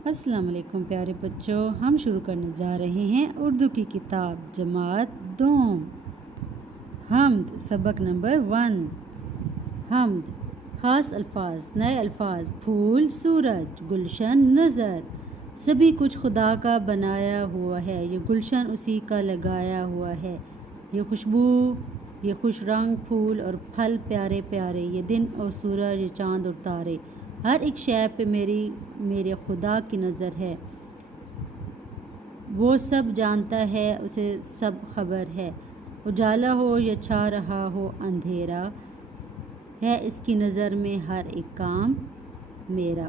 السلام علیکم پیارے بچوں، ہم شروع کرنے جا رہے ہیں اردو کی کتاب جماعت دوم حمد سبق نمبر 1۔ حمد خاص الفاظ، نئے الفاظ: پھول، سورج، گلشن، نظر۔ سبھی کچھ خدا کا بنایا ہوا ہے، یہ گلشن اسی کا لگایا ہوا ہے۔ یہ خوشبو، یہ خوش رنگ پھول اور پھل پیارے پیارے، یہ دن اور سورج، یہ چاند اور تارے، ہر ایک شے پہ میرے خدا کی نظر ہے۔ وہ سب جانتا ہے، اسے سب خبر ہے۔ اجالا ہو یا چھا رہا ہو اندھیرا، ہے اس کی نظر میں ہر ایک کام میرا۔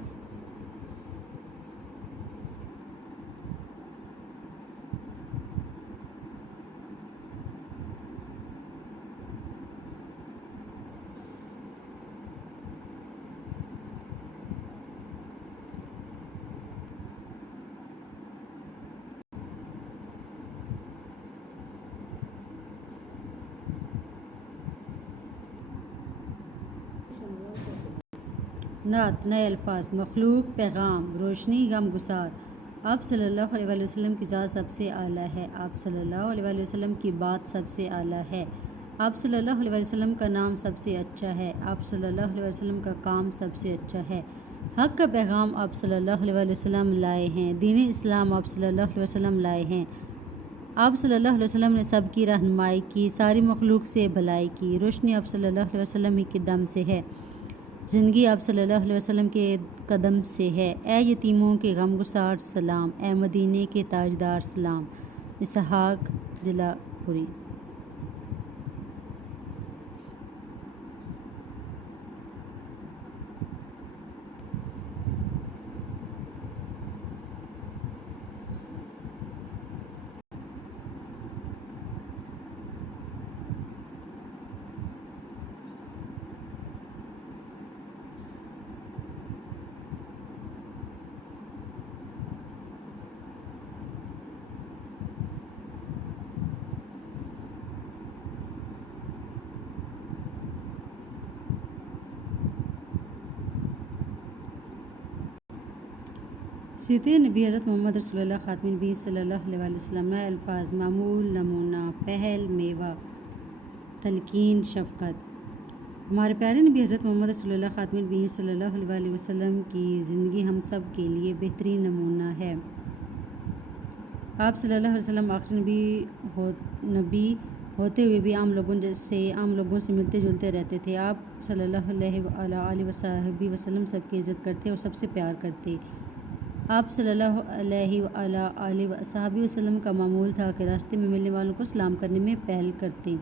نعت نئے الفاظ: مخلوق، پیغام، روشنی، غم گسار۔ آپ صلی اللہ علیہ وآلہ وسلم کی ذات سب سے اعلیٰ ہے۔ آپ صلی اللہ علیہ وآلہ وسلم کی بات سب سے اعلیٰ ہے۔ آپ صلی اللہ علیہ وآلہ وسلم کا نام سب سے اچھا ہے۔ آپ صلی اللہ علیہ وسلم کا کام سب سے اچھا ہے۔ حق کا پیغام آپ صلی اللہ علیہ وآلہ وسلم لائے ہیں۔ دین اسلام آپ صلی اللہ علیہ وسلم لائے ہیں۔ آپ صلی اللہ علیہ وسلم نے سب کی رہنمائی کی، ساری مخلوق سے بھلائی کی۔ روشنی آپ صلی اللہ علیہ وسلم ہی کے دم سے ہے۔ زندگی آپ صلی اللہ علیہ وسلم کے قدم سے ہے۔ اے یتیموں کے غم گسار سلام، اے مدینے کے تاجدار سلام۔ اسحاق جلا پوری۔ سیرت نبی حضرت محمد رسول اللہ خاتم النبی صلی اللہ علیہ وآلہ وسلم۔ نئے الفاظ: معمول، نمونہ، پہل، میوہ، تلقین، شفقت۔ ہمارے پیارے نبی حضرت محمد رسول اللہ خاتم النبی صلی اللہ علیہ وآلہ وسلم کی زندگی ہم سب کے لیے بہترین نمونہ ہے۔ آپ صلی اللہ علیہ وسلم آخری نبی ہوتے ہوئے بھی عام لوگوں سے ملتے جلتے رہتے تھے۔ آپ صلی اللہ علیہ وسلم سب کی عزت کرتے اور سب سے پیار کرتے۔ آپ صلی اللہ علیہ وسلم کا معمول تھا کہ راستے میں ملنے والوں کو سلام کرنے میں پہل کرتے،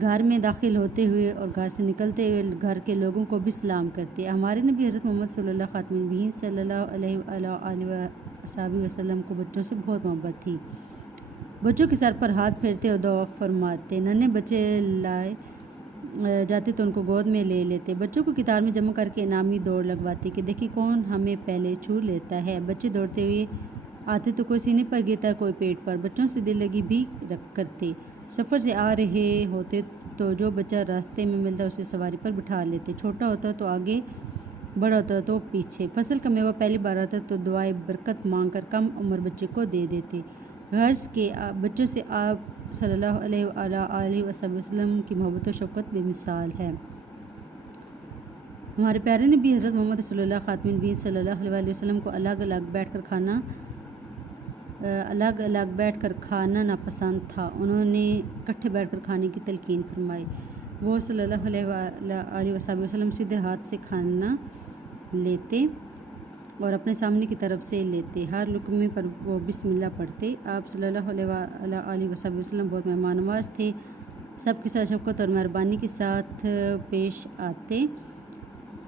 گھر میں داخل ہوتے ہوئے اور گھر سے نکلتے ہوئے گھر کے لوگوں کو بھی سلام کرتے۔ ہمارے نبی حضرت محمد صلی اللہ خاتم النبی صلی اللہ علیہ وسلم کو بچوں سے بہت محبت تھی۔ بچوں کے سر پر ہاتھ پھیرتے اور دعا فرماتے۔ ننھے بچے لائے جاتے تو ان کو گود میں لے لیتے۔ بچوں کو قطار میں جمع کر کے انعامی دوڑ لگواتے کہ دیکھیں کون ہمیں پہلے چھو لیتا ہے۔ بچے دوڑتے ہوئے آتے تو کوئی سینے پر گرتا، کوئی پیٹ پر۔ بچوں سے دل لگی بھی کرتے۔ سفر سے آ رہے ہوتے تو جو بچہ راستے میں ملتا اسے سواری پر بٹھا لیتے۔ چھوٹا ہوتا تو آگے، بڑا ہوتا تو پیچھے۔ فصل کا میوہ پہلی بار آتا تو دعائے برکت مانگ کر کم عمر بچے کو دے دیتے۔ غرض کے بچوں سے آپ صلی اللہ علیہ وسلم کی محبت و شفقت بے مثال ہے۔ ہمارے پیارے نبی حضرت محمد صلی اللہ خاتم النبی صلی اللہ علیہ وسلم کو الگ الگ بیٹھ کر کھانا ناپسند تھا۔ انہوں نے اکٹھے بیٹھ کر کھانے کی تلقین فرمائی۔ وہ صلی اللہ علیہ وسلم سیدھے ہاتھ سے کھانا لیتے اور اپنے سامنے کی طرف سے لیتے۔ ہر لقمے پر وہ بسم اللہ پڑھتے۔ آپ صلی اللہ علیہ وسلم بہت مہمان نواز تھے، سب کے ساتھ شفقت اور مہربانی کے ساتھ پیش آتے۔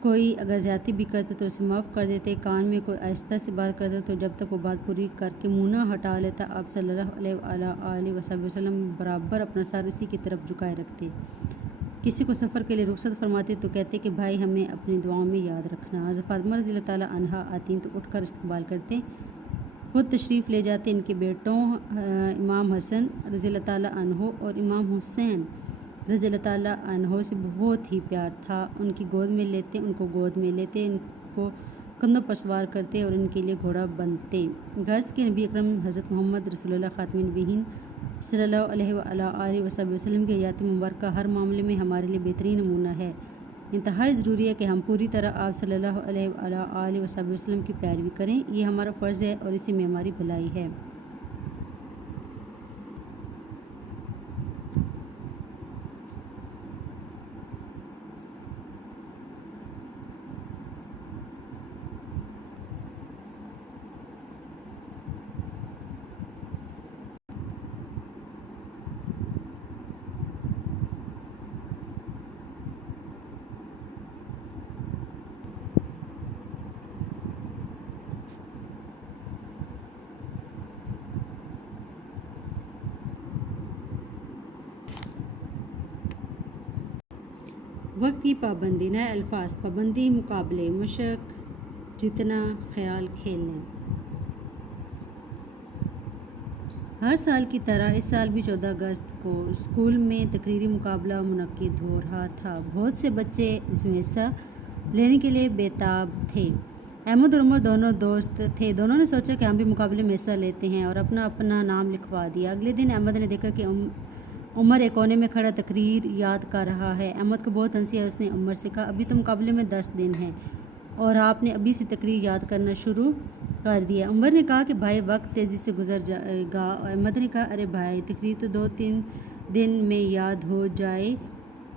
کوئی اگر زیادتی بھی کرتا تو اسے معاف کر دیتے۔ کان میں کوئی آہستہ سے بات کرتا تو جب تک وہ بات پوری کر کے منہ نہ ہٹا لیتا، آپ صلی اللہ علیہ وسلم برابر اپنا سر اسی کی طرف جھکائے رکھتے۔ کسی کو سفر کے لیے رخصت فرماتے تو کہتے کہ بھائی ہمیں اپنی دعاؤں میں یاد رکھنا۔ حضرت فاطمہ رضی اللہ تعالیٰ عنہا آتیں تو اٹھ کر استقبال کرتے، خود تشریف لے جاتے۔ ان کے بیٹوں امام حسن رضی اللہ تعالیٰ عنہ اور امام حسین رضی اللہ تعالیٰ عنہ سے بہت ہی پیار تھا۔ ان کو گود میں لیتے، ان کو کندھوں پر سوار کرتے اور ان کے لیے گھوڑا بنتے۔ غرض کہ نبی اکرم حضرت محمد رسول اللہ خاتم النبیین صلی اللہ علیہ وآلہ وسلم کی حیات مبارکہ ہر معاملے میں ہمارے لیے بہترین نمونہ ہے۔ انتہائی ضروری ہے کہ ہم پوری طرح آپ صلی اللہ علیہ وآلہ وسلم کی پیروی کریں، یہ ہمارا فرض ہے اور اسی میں ہماری بھلائی ہے۔ وقت کی پابندی، نئے الفاظ: پابندی، مقابلے، مشق، جتنا، خیال، کھیلنے۔ ہر سال کی طرح اس سال بھی 14 اگست کو اسکول میں تقریری مقابلہ منعقد ہو رہا تھا۔ بہت سے بچے اس میں حصہ لینے کے لیے بےتاب تھے۔ احمد اور عمر دونوں دوست تھے۔ دونوں نے سوچا کہ ہم بھی مقابلے میں حصہ لیتے ہیں اور اپنا اپنا نام لکھوا دیا۔ اگلے دن احمد نے دیکھا کہ عمر ایک کونے میں کھڑا تقریر یاد کر رہا ہے۔ احمد کو بہت ہنسی آئی۔ اس نے عمر سے کہا، ابھی تو مقابلے میں 10 دن ہیں اور آپ نے ابھی سے تقریر یاد کرنا شروع کر دیا۔ عمر نے کہا کہ بھائی وقت تیزی سے گزر جائے گا۔ احمد نے کہا، ارے بھائی تقریر تو 2-3 دن میں یاد ہو جائے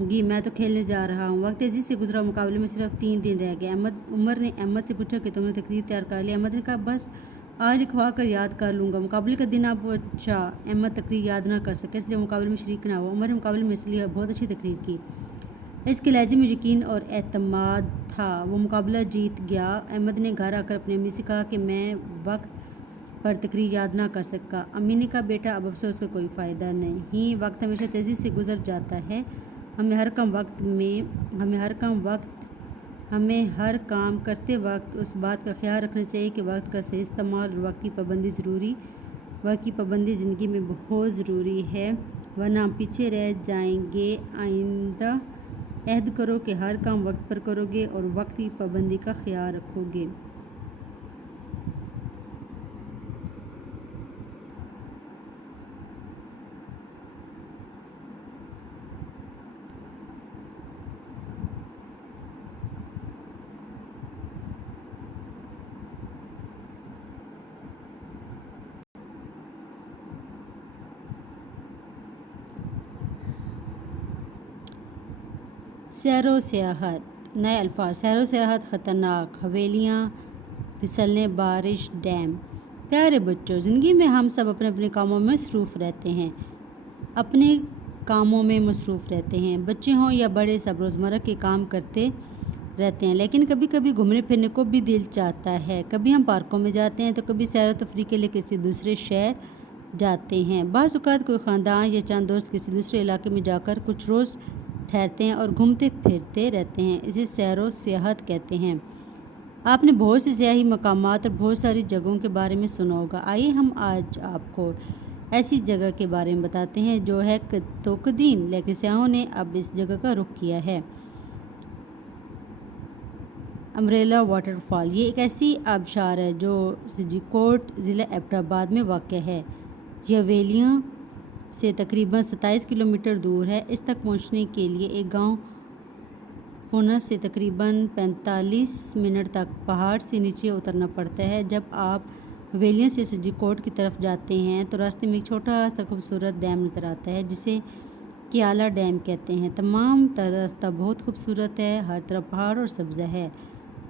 گی، میں تو کھیلنے جا رہا ہوں۔ وقت تیزی سے گزرا، مقابلے میں صرف 3 دن رہ گئے۔ عمر نے احمد سے پوچھا کہ تم نے تقریر تیار کر لی؟ احمد نے کہا، بس آج لکھوا کر یاد کر لوں گا۔ مقابلے کا دن پہنچا، احمد تقریر یاد نہ کر سکا، اس لیے مقابلے میں شریک نہ ہوا۔ عمر نے مقابلے میں اس لیے بہت اچھی تقریر کی، اس کے لہجے میں یقین اور اعتماد تھا، وہ مقابلہ جیت گیا۔ احمد نے گھر آ کر اپنی امی سے کہا کہ میں وقت پر تقریر یاد نہ کر سکا۔ امی نے کہا، بیٹا اب افسوس کا کوئی فائدہ نہیں، وقت ہمیشہ تیزی سے گزر جاتا ہے، ہمیں ہر کام کرتے وقت اس بات کا خیال رکھنا چاہیے کہ وقت کا صحیح استعمال اور وقت کی پابندی زندگی میں بہت ضروری ہے، ورنہ ہم پیچھے رہ جائیں گے۔ آئندہ عہد کرو کہ ہر کام وقت پر کرو گے اور وقت کی پابندی کا خیال رکھو گے۔ سیر و سیاحت، نئے الفاظ: سیر و سیاحت، خطرناک، حویلیاں، پھسلنے، بارش، ڈیم۔ پیارے بچوں، زندگی میں ہم سب اپنے اپنے کاموں میں مصروف رہتے ہیں، بچے ہوں یا بڑے، سب روزمرہ کے کام کرتے رہتے ہیں، لیکن کبھی کبھی گھومنے پھرنے کو بھی دل چاہتا ہے۔ کبھی ہم پارکوں میں جاتے ہیں تو کبھی سیر و تفریح کے لیے کسی دوسرے شہر جاتے ہیں۔ بعض اوقات کوئی خاندان یا چند دوست کسی دوسرے علاقے میں جا کر کچھ روز ٹھہرتے ہیں اور گھومتے پھرتے رہتے ہیں، اسے سیر و سیاحت کہتے ہیں۔ آپ نے بہت سے سیاحی مقامات اور بہت ساری جگہوں کے بارے میں سنا ہوگا۔ آئیے ہم آج آپ کو ایسی جگہ کے بارے میں بتاتے ہیں جو ہے تو قدیم، لیکن سیاحوں نے اب اس جگہ کا رخ کیا ہے۔ امبریلا واٹر فال، یہ ایک ایسی آبشار ہے جو سجی-کوٹ، ضلع ایبٹ آباد میں واقع ہے۔ یہ حویلیاں سے تقریباً 27 کلومیٹر دور ہے۔ اس تک پہنچنے کے لیے ایک گاؤں پونس سے تقریباً 45 منٹ تک پہاڑ سے نیچے اترنا پڑتا ہے۔ جب آپ حویلیاں سے سجی-کوٹ کی طرف جاتے ہیں تو راستے میں ایک چھوٹا سا خوبصورت ڈیم نظر آتا ہے جسے کیالا ڈیم کہتے ہیں۔ تمام تر راستہ بہت خوبصورت ہے، ہر طرف پہاڑ اور سبزہ ہے۔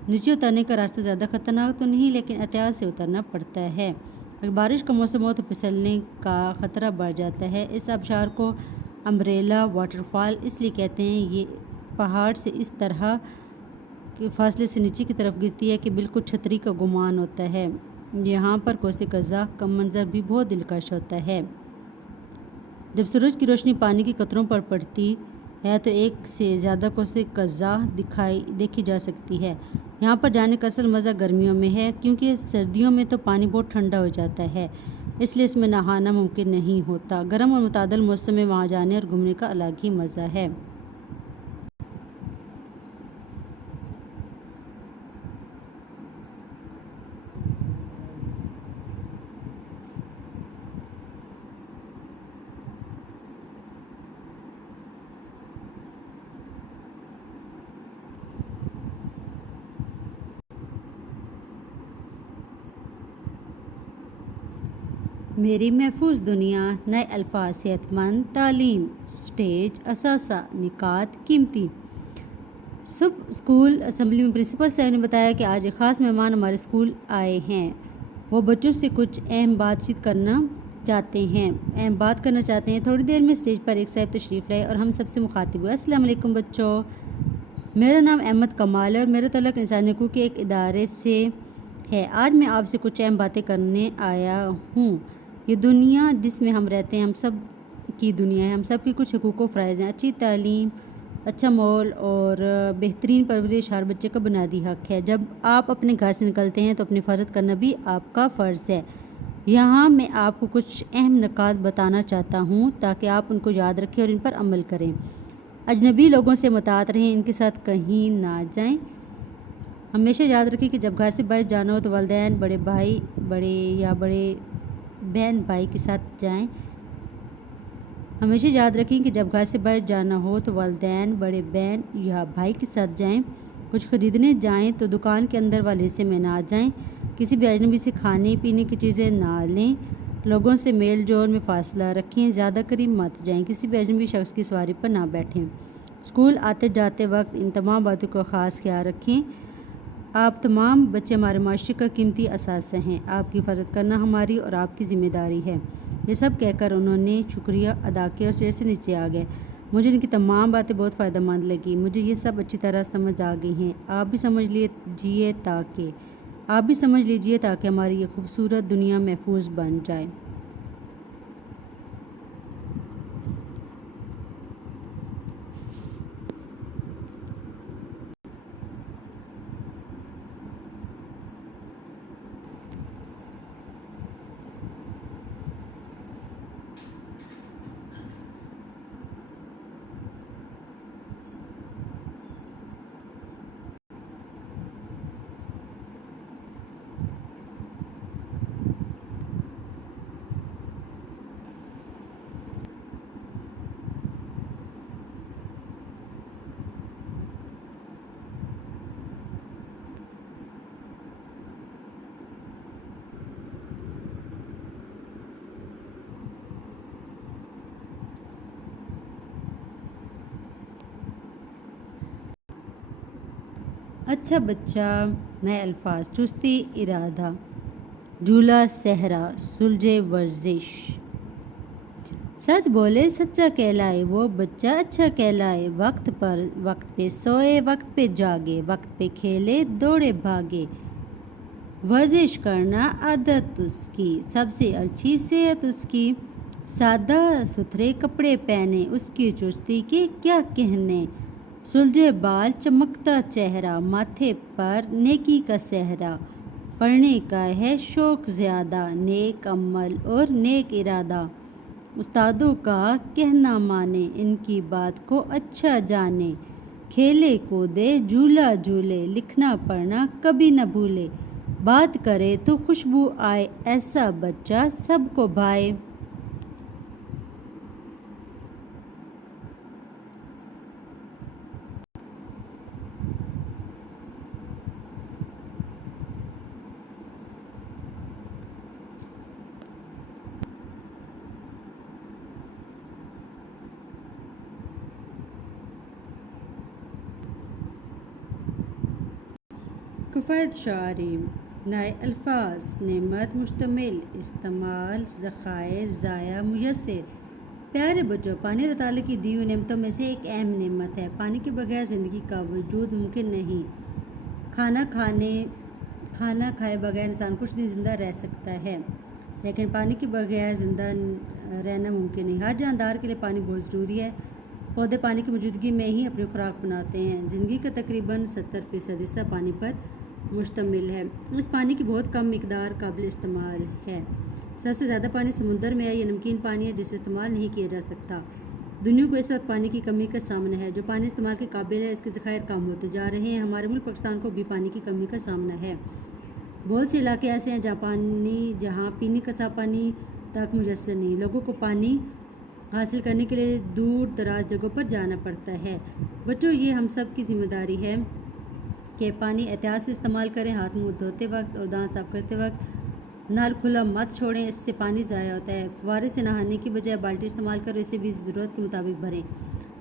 نیچے اترنے کا راستہ زیادہ خطرناک تو نہیں، لیکن احتیاط سے اترنا پڑتا ہے۔ اگر بارش کا موسم ہو تو پھسلنے کا خطرہ بڑھ جاتا ہے۔ اس آبشار کو امبریلا واٹر فال اس لیے کہتے ہیں، یہ پہاڑ سے اس طرح کے فاصلے سے نیچے کی طرف گرتی ہے کہ بالکل چھتری کا گمان ہوتا ہے۔ یہاں پر قوس قزح کا منظر بھی بہت دلکش ہوتا ہے۔ جب سورج کی روشنی پانی کے قطروں پر پڑتی ہے تو ایک سے زیادہ قوس قزح دیکھی جا سکتی ہے۔ یہاں پر جانے کا اصل مزہ گرمیوں میں ہے، کیونکہ سردیوں میں تو پانی بہت ٹھنڈا ہو جاتا ہے، اس لیے اس میں نہانا ممکن نہیں ہوتا۔ گرم اور معتدل موسم میں وہاں جانے اور گھومنے کا الگ ہی مزہ ہے۔ میری محفوظ دنیا، نئے الفاظ، صحت مند تعلیم، سٹیج اثاثہ، نکات قیمتی۔ صبح اسکول اسمبلی میں پرنسپل صاحب نے بتایا کہ آج ایک خاص مہمان ہمارے اسکول آئے ہیں۔ وہ بچوں سے کچھ اہم بات کرنا چاہتے ہیں۔ تھوڑی دیر میں اسٹیج پر ایک صاحب تشریف لائے اور ہم سب سے مخاطب ہوئے۔ السلام علیکم بچوں، میرا نام احمد کمال ہے اور میرا تعلق انسانی حقوق کے ایک ادارے سے ہے۔ آج میں آپ سے کچھ اہم باتیں کرنے آیا ہوں۔ یہ دنیا جس میں ہم رہتے ہیں ہم سب کی دنیا ہے، ہم سب کے کچھ حقوق و فرائض ہیں۔ اچھی تعلیم، اچھا ماحول اور بہترین پرورش ہر بچے کا بنیادی حق ہے۔ جب آپ اپنے گھر سے نکلتے ہیں تو اپنی حفاظت کرنا بھی آپ کا فرض ہے۔ یہاں میں آپ کو کچھ اہم نکات بتانا چاہتا ہوں تاکہ آپ ان کو یاد رکھیں اور ان پر عمل کریں۔ اجنبی لوگوں سے محتاط رہیں، ان کے ساتھ کہیں نہ جائیں۔ ہمیشہ یاد رکھیں کہ جب گھر سے باہر جانا ہو تو والدین، بڑے بہن بھائی کے ساتھ جائیں۔ ہمیشہ یاد رکھیں کہ جب گھر سے باہر جانا ہو تو والدین، بڑے بہن یا بھائی کے ساتھ جائیں۔ کچھ خریدنے جائیں تو دکان کے اندر والے حصے میں نہ جائیں۔ کسی بھی اجنبی سے کھانے پینے کی چیزیں نہ لیں۔ لوگوں سے میل جول میں فاصلہ رکھیں، زیادہ قریب مت جائیں۔ کسی بھی اجنبی شخص کی سواری پر نہ بیٹھیں۔ اسکول آتے جاتے وقت ان تمام باتوں کا خاص خیال رکھیں۔ آپ تمام بچے ہمارے معاشرے کا قیمتی اثاثہ ہیں۔ آپ کی حفاظت کرنا ہماری اور آپ کی ذمہ داری ہے۔ یہ سب کہہ کر انہوں نے شکریہ ادا کیا اور سیر سے نیچے آ گئے۔ مجھے ان کی تمام باتیں بہت فائدہ مند لگیں۔ مجھے یہ سب اچھی طرح سمجھ آ گئی ہیں۔ آپ بھی سمجھ لیجئے تاکہ ہماری یہ خوبصورت دنیا محفوظ بن جائے۔ اچھا بچہ، نئے الفاظ، چستی ارادہ، جھولا صحرا، سلجھ ورزش۔ سچ بولے سچا کہلائے، وہ بچہ اچھا کہلائے۔ وقت پہ سوئے، وقت پہ جاگے، وقت پہ کھیلے دوڑے بھاگے۔ ورزش کرنا عادت اس کی، سب سے اچھی صحت اس کی۔ سادہ ستھرے کپڑے پہنے، اس کی چستی کے کیا کہنے۔ سلجھے بال، چمکتا چہرہ، ماتھے پر نیکی کا سہرا۔ پڑھنے کا ہے شوق زیادہ، نیک عمل اور نیک ارادہ۔ استادوں کا کہنا مانے، ان کی بات کو اچھا جانے۔ کھیلے کودے جھولا جھولے، لکھنا پڑھنا کبھی نہ بھولے۔ بات کرے تو خوشبو آئے، ایسا بچہ سب کو بھائے۔ کفایت شعری، نئے الفاظ، نعمت مشتمل، استعمال، ذخائر، ضائع، میسر۔ پیارے بچوں، پانی اللہ تعالیٰ کی دی ہوئی نعمتوں میں سے ایک اہم نعمت ہے۔ پانی کے بغیر زندگی کا وجود ممکن نہیں۔ کھانا کھائے بغیر انسان کچھ دن زندہ رہ سکتا ہے، لیکن پانی کے بغیر زندہ رہنا ممکن نہیں۔ ہر جاندار کے لیے پانی بہت ضروری ہے۔ پودے پانی کی موجودگی میں ہی اپنی خوراک بناتے ہیں۔ زندگی کا تقریباً 70% حصہ پانی پر مشتمل ہے۔ اس پانی کی بہت کم مقدار قابل استعمال ہے۔ سب سے زیادہ پانی سمندر میں ہے۔ یہ نمکین پانی ہے جسے استعمال نہیں کیا جا سکتا۔ دنیا کو اس وقت پانی کی کمی کا سامنا ہے۔ جو پانی استعمال کے قابل ہے، اس کے ذخائر کم ہوتے جا رہے ہیں۔ ہمارے ملک پاکستان کو بھی پانی کی کمی کا سامنا ہے۔ بہت سے علاقے ایسے ہیں جہاں پینے کا صاف پانی تک میسر نہیں۔ لوگوں کو پانی حاصل کرنے کے لیے دور دراز جگہوں پر جانا پڑتا ہے۔ بچوں، یہ ہم سب کی ذمہ داری ہے کہ پانی احتیاط سے استعمال کریں۔ ہاتھ منہ دھوتے وقت اور دانت صاف کرتے وقت نل کھلا مت چھوڑیں، اس سے پانی ضائع ہوتا ہے۔ فوارے سے نہانے کی بجائے بالٹی استعمال کریں، اسے بھی ضرورت کے مطابق بھریں۔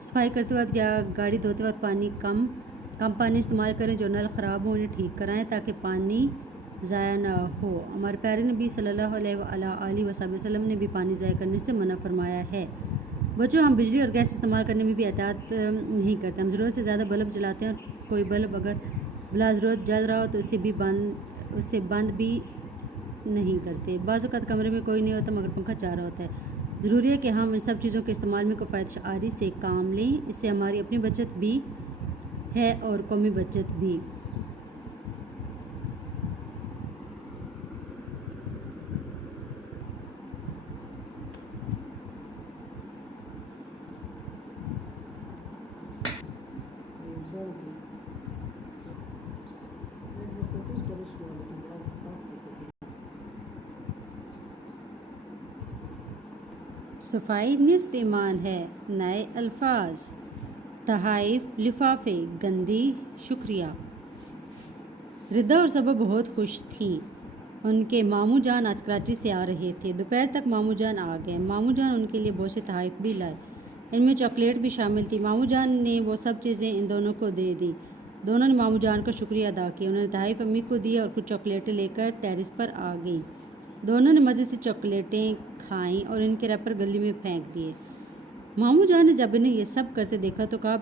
صفائی کرتے وقت یا گاڑی دھوتے وقت کم پانی استعمال کریں۔ جو نل خراب ہو انہیں ٹھیک کرائیں تاکہ پانی ضائع نہ ہو۔ ہمارے پیارے نبی صلی اللہ علیہ وسلم نے بھی پانی ضائع کرنے سے منع فرمایا ہے۔ بچوں، ہم بجلی اور گیس استعمال کرنے میں بھی احتیاط نہیں کرتے۔ ہم ضرورت سے زیادہ بلب جلاتے ہیں، اور کوئی بلب اگر بلا ضرورت جل رہا ہو تو اسے بند بھی نہیں کرتے۔ بعض اوقات کمرے میں کوئی نہیں ہوتا مگر پنکھا چل رہا ہوتا ہے۔ ضروری ہے کہ ہم ان سب چیزوں کے استعمال میں کفایت شعاری سے کام لیں، اس سے ہماری اپنی بچت بھی ہے اور قومی بچت بھی۔ صفائی نصف ایمان ہے۔ نئے الفاظ: تحائف، لفافے، گندی، شکریہ۔ ردا اور صبا بہت خوش تھیں۔ ان کے ماموں جان آج کراچی سے آ رہے تھے۔ دوپہر تک ماموں جان آ گئے۔ ماموں جان ان کے لیے بہت سے تحائف بھی لائے، ان میں چاکلیٹ بھی شامل تھی۔ ماموں جان نے وہ سب چیزیں ان دونوں کو دے دی۔ دونوں نے ماموں جان کا شکریہ ادا کیا۔ انہوں نے تحائف امی کو دیے اور کچھ چاکلیٹیں لے کر ٹیرس پر آ گئیں۔ دونوں نے مزے سے چاکلیٹیں کھائیں اور ان کے ریپر گلی میں پھینک دیے۔ ماموں جان نے جب انہیں یہ سب کرتے دیکھا تو کہا،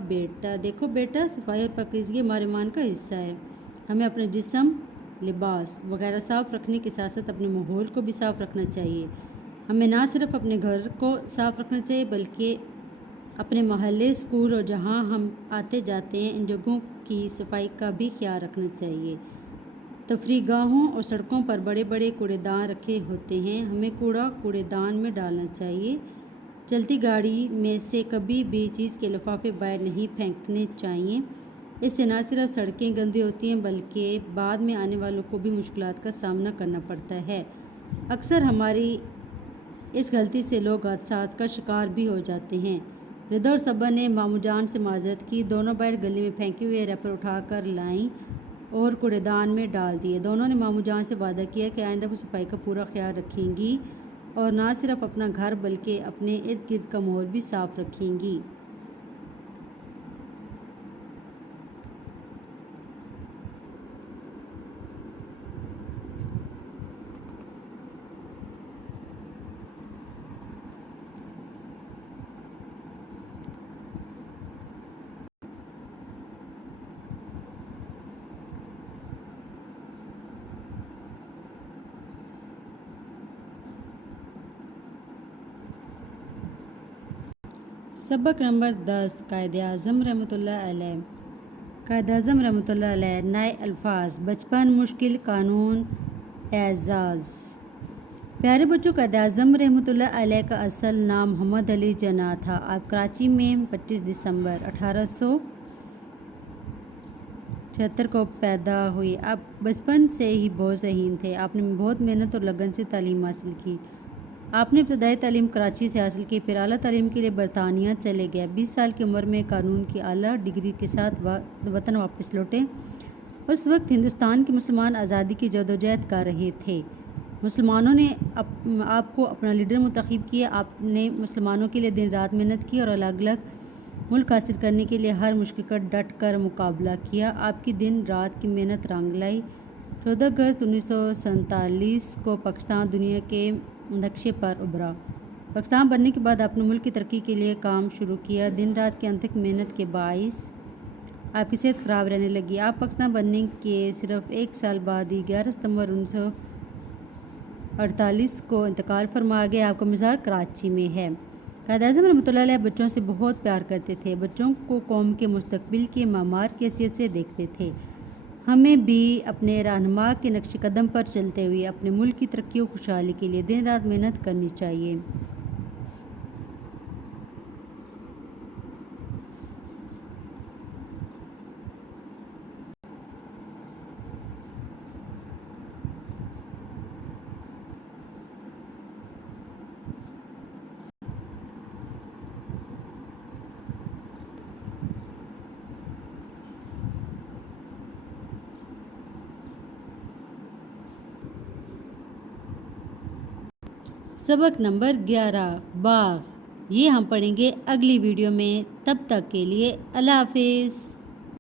دیکھو بیٹا، صفائی اور پاکیزگی ہمارے ایمان کا حصہ ہے۔ ہمیں اپنے جسم، لباس وغیرہ صاف رکھنے کے ساتھ ساتھ اپنے ماحول کو بھی صاف رکھنا چاہیے۔ ہمیں نہ صرف اپنے گھر کو صاف رکھنا چاہیے بلکہ اپنے محلے، اسکول اور جہاں ہم آتے جاتے ہیں ان جگہوں کی صفائی کا بھی خیال رکھنا چاہیے۔ تفریح گاہوں اور سڑکوں پر بڑے بڑے کوڑے دان رکھے ہوتے ہیں، ہمیں کوڑے دان میں ڈالنا چاہیے۔ چلتی گاڑی میں سے کبھی بھی چیز کے لفافے باہر نہیں پھینکنے چاہیے، اس سے نہ صرف سڑکیں گندی ہوتی ہیں بلکہ بعد میں آنے والوں کو بھی مشکلات کا سامنا کرنا پڑتا ہے۔ اکثر ہماری اس غلطی سے لوگ حادثات کا شکار بھی ہو جاتے ہیں۔ ردا اور صبا نے ماموں جان سے معذرت کی۔ دونوں باہر گلی میں پھینکے ہوئے ریپر اٹھا کر لائیں اور کوڑے دان میں ڈال دیے۔ دونوں نے ماموں جان سے وعدہ کیا کہ آئندہ وہ صفائی کا پورا خیال رکھیں گی اور نہ صرف اپنا گھر بلکہ اپنے ارد گرد کا ماحول بھی صاف رکھیں گی۔ سبق نمبر 10 قائد اعظم رحمۃ اللہ علیہ۔ قائد اعظم رحمۃ اللہ علیہ۔ نئے الفاظ: بچپن، مشکل، قانون، اعزاز۔ پیارے بچوں، قائد اعظم رحمۃ اللہ علیہ کا اصل نام محمد علی جناح تھا۔ آپ کراچی میں 25 دسمبر 1876 کو پیدا ہوئے۔ آپ بچپن سے ہی بہت ذہین تھے۔ آپ نے بہت محنت اور لگن سے تعلیم حاصل کی۔ آپ نے ابتدائی تعلیم کراچی سے حاصل کی، پھر اعلیٰ تعلیم کے لیے برطانیہ چلے گئے۔ 20 سال کی عمر میں قانون کی اعلیٰ ڈگری کے ساتھ وطن واپس لوٹے۔ اس وقت ہندوستان کے مسلمان آزادی کی جدوجہد کر رہے تھے۔ مسلمانوں نے آپ کو اپنا لیڈر منتخب کیا۔ آپ نے مسلمانوں کے لیے دن رات محنت کی اور الگ الگ ملک حاصل کرنے کے لیے ہر مشکل کا ڈٹ کر مقابلہ کیا۔ آپ کی دن رات کی محنت رنگ لائی۔ 14 اگست 1947 کو پاکستان دنیا کے نقشے پر ابھرا۔ پاکستان بننے کے بعد آپ نے ملک کی ترقی کے لیے کام شروع کیا۔ دن رات کی انتھک محنت کے باعث آپ کی صحت خراب رہنے لگی۔ آپ پاکستان بننے کے صرف ایک سال بعد ہی 11 ستمبر 1948 کو انتقال فرما گئے۔ آپ کا مزار کراچی میں ہے۔ قائد اعظم رحمۃ اللہ علیہ بچوں سے بہت پیار کرتے تھے، بچوں کو قوم کے مستقبل کے معمار کی حیثیت سے دیکھتے تھے۔ ہمیں بھی اپنے رہنما کے نقش قدم پر چلتے ہوئے اپنے ملک کی ترقی و خوشحالی کے لیے دن رات محنت کرنی چاہیے۔ سبق نمبر 11 باغ، یہ ہم پڑھیں گے اگلی ویڈیو میں۔ تب تک کے لیے اللہ حافظ۔